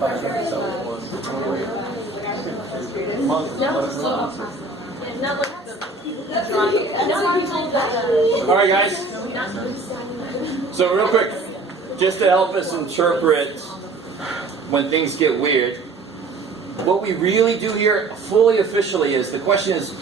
Alright guys, so real quick, just to help us interpret when things get weird, what we really do here fully officially is, the question is,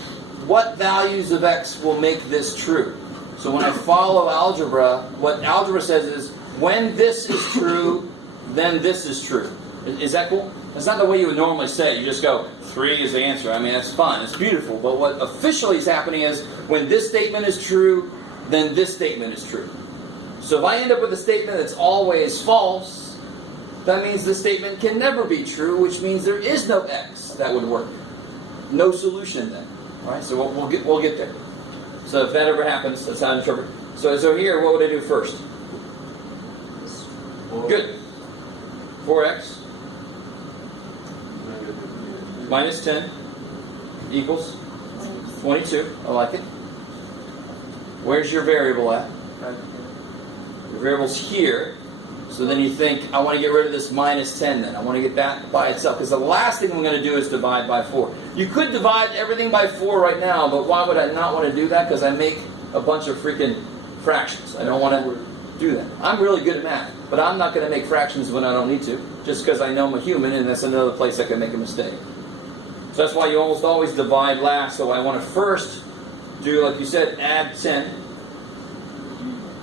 what values of x will make this true? So when I follow algebra, what algebra says is, when this is true, then this is true. Is that cool? That's not the way you would normally say it. You just go, 3 is the answer. I mean, that's fun. It's beautiful. But what officially is happening is, when this statement is true, then this statement is true. So if I end up with a statement that's always false, that means this statement can never be true, which means there is no x that would work. No solution then. All right, so we'll get there. So if that ever happens, that's how I interpret. So here, what would I do first? Good. 4x minus 10 equals 22. I like it. Where's your variable at? Your variable's here. So then you think, I want to get rid of this minus 10 then. I want to get that by itself. Because the last thing I'm going to do is divide by 4. You could divide everything by 4 right now, but why would I not want to do that? Because I make a bunch of freaking fractions. I don't want to do that. I'm really good at math, but I'm not going to make fractions when I don't need to, just because I know I'm a human, and that's another place I can make a mistake. So that's why you almost always divide last. So I want to first do, like you said, add 10.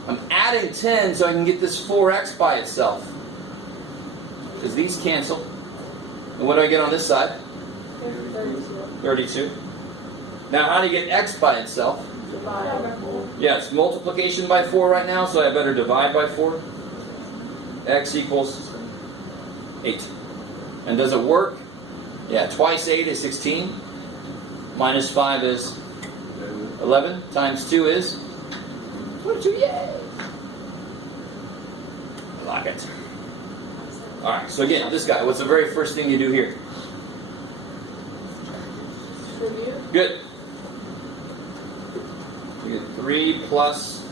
I'm adding 10 so I can get this 4x by itself. Because these cancel. And what do I get on this side? 32. Now how do you get x by itself? Yeah, it's multiplication by 4 right now, so I better divide by 4. X equals 8. And does it work? Yeah, twice 8 is 16. Minus 5 is 11. Times 2 is 22. Yay! I like it. Alright, so again, this guy, what's the very first thing you do here? Good. You get 3 plus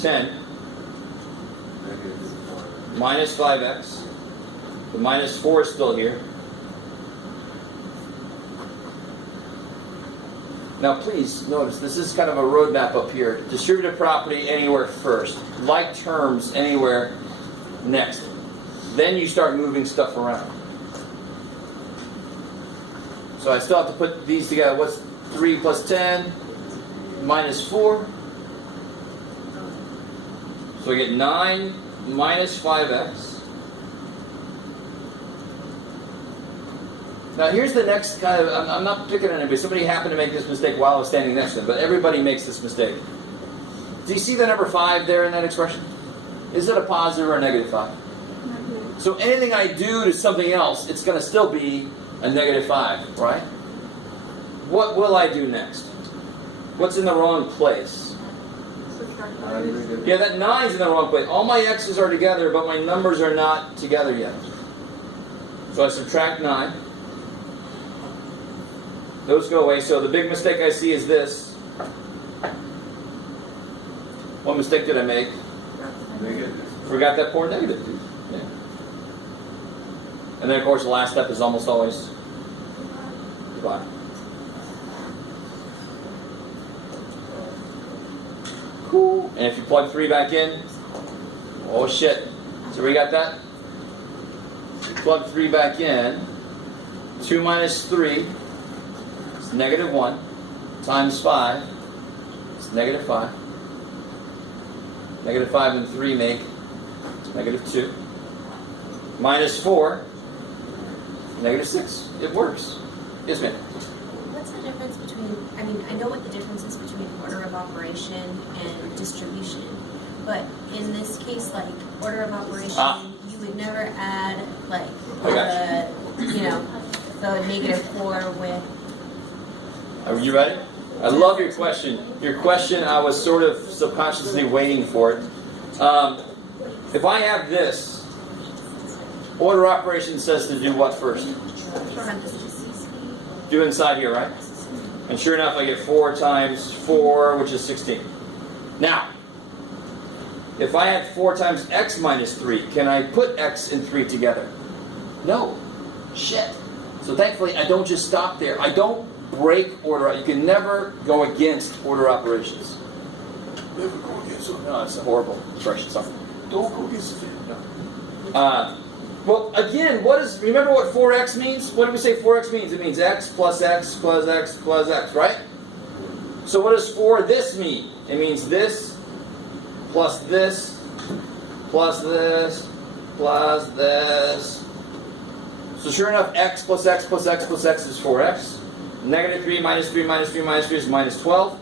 10 minus 5x. The minus 4 is still here. Now please notice, this is kind of a roadmap up here. Distributive property anywhere first. Like terms anywhere next. Then you start moving stuff around. So I still have to put these together. What's 3 plus 10 minus 4? So I get 9 minus 5x. Now here's the next kind of, I'm not picking on anybody. Somebody happened to make this mistake while I was standing next to them, but everybody makes this mistake. Do you see the number 5 there in that expression? Is it a positive or a negative 5? So anything I do to something else, it's going to still be a negative 5, right? What will I do next? What's in the wrong place? Yeah, that 9's in the wrong place. All my x's are together, but my numbers are not together yet. So I subtract 9. Those go away. So the big mistake I see is this. What mistake did I make? Negative. Forgot that poor negative. Yeah. And then of course the last step is almost always divide. Cool. And if you plug 3 back in, oh shit. So we got that? Plug 3 back in. 2 minus 3 is negative 1 times 5 is negative 5. Negative 5 and 3 make negative 2. Minus 4, negative 6. It works. Yes, ma'am. What's the difference between, I mean, I know what the difference is between order of operation and distribution, but in this case, like, order of operation, you would never add, like, so a negative 4 with... Are you ready? I love your question. Your question, I was sort of subconsciously waiting for it. If I have this, order operation says to do what first? Do inside here, right? And sure enough, I get 4 times 4, which is 16. Now, if I had 4 times x minus 3, can I put x and 3 together? No. Shit. So thankfully, I don't just stop there. I don't break order. You can never go against order operations. Never go against it. No, it's a horrible expression. Sorry. Don't go against it. No. Well, again, remember what 4x means? What did we say 4x means? It means x plus x plus x plus x, right? So what does 4 this mean? It means this plus this plus this plus this. So sure enough, x plus x plus x plus x is 4x. Negative 3 minus 3 minus 3 minus 3 is minus 12.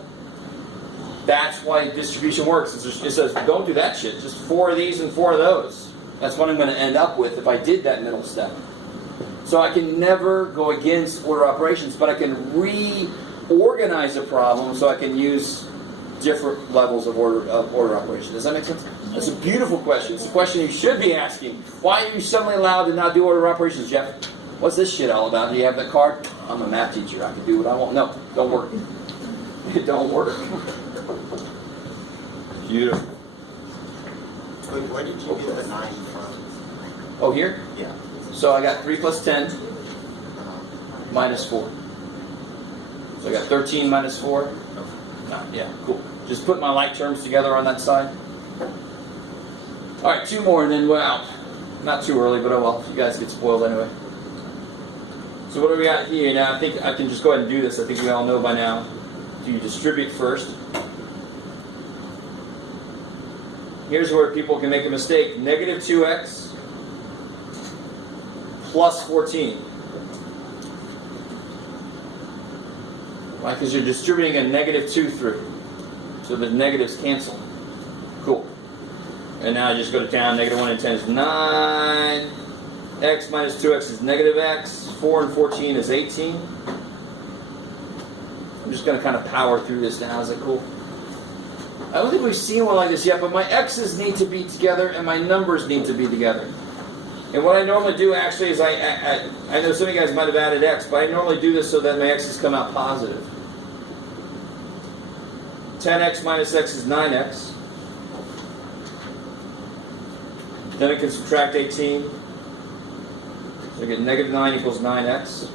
That's why distribution works. It says, don't do that shit. Just 4 of these and 4 of those. That's what I'm going to end up with if I did that middle step. So I can never go against order operations, but I can reorganize a problem so I can use different levels of order operation. Does that make sense? That's a beautiful question. It's a question you should be asking. Why are you suddenly allowed to not do order operations, Jeff? What's this shit all about? Do you have that card? I'm a math teacher. I can do what I want. No, don't work. It don't work. Beautiful. But where did you get the 9 from? Oh, here? Yeah. So I got 3 plus 10 minus 4. So I got 13 minus 4. Yeah, cool. Just put my like terms together on that side. Alright, 2 more and then we're out. Not too early, but oh well. You guys get spoiled anyway. So what do we got here? Now I think I can just go ahead and do this. I think we all know by now. Do you distribute first? Here's where people can make a mistake. Negative 2x plus 14. Why? Because you're distributing a negative 2 through. So the negatives cancel. Cool. And now I just go to town. Negative 1 and 10 is 9. X minus 2x is negative x. 4 and 14 is 18. I'm just going to kind of power through this now. Is that cool? I don't think we've seen one like this yet, but my x's need to be together and my numbers need to be together. And what I normally do actually is I know some of you guys might have added x, but I normally do this so that my x's come out positive. 10x minus x is 9x. Then I can subtract 18. So I get negative 9 equals 9x.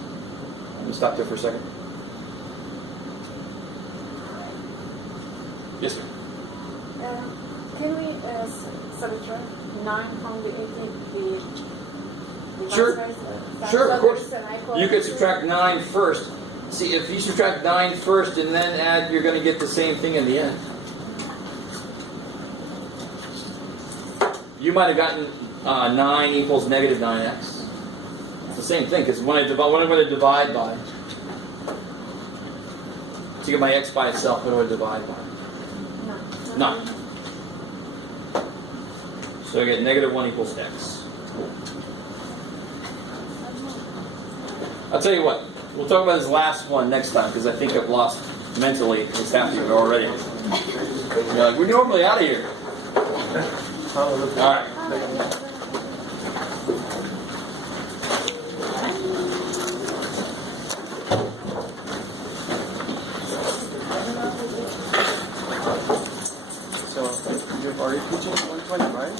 Let me stop there for a second. Yes, ma'am. Can we subtract 9 from the 18? Sure. Sure, of course. You could subtract 9 first. See, if you subtract 9 first and then add, you're going to get the same thing in the end. You might have gotten 9 equals negative 9x. It's the same thing, because when I'm going to divide by, to get my x by itself, what do I divide by? 9. So I get negative 1 equals x. I'll tell you what, we'll talk about this last one next time, because I think I've lost mentally this half of it already. You're like, we're normally out of here. Alright. You're already teaching 120, right?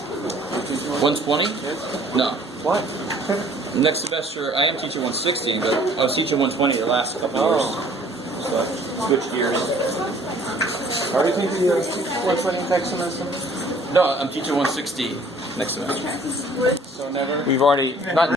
120? Yes. No. What? Next semester, I am teaching 160, but I was teaching 120 the last couple of years. So I switched gears. Are you teaching 120 next semester? No, I'm teaching 160 next semester. So never? We've already, not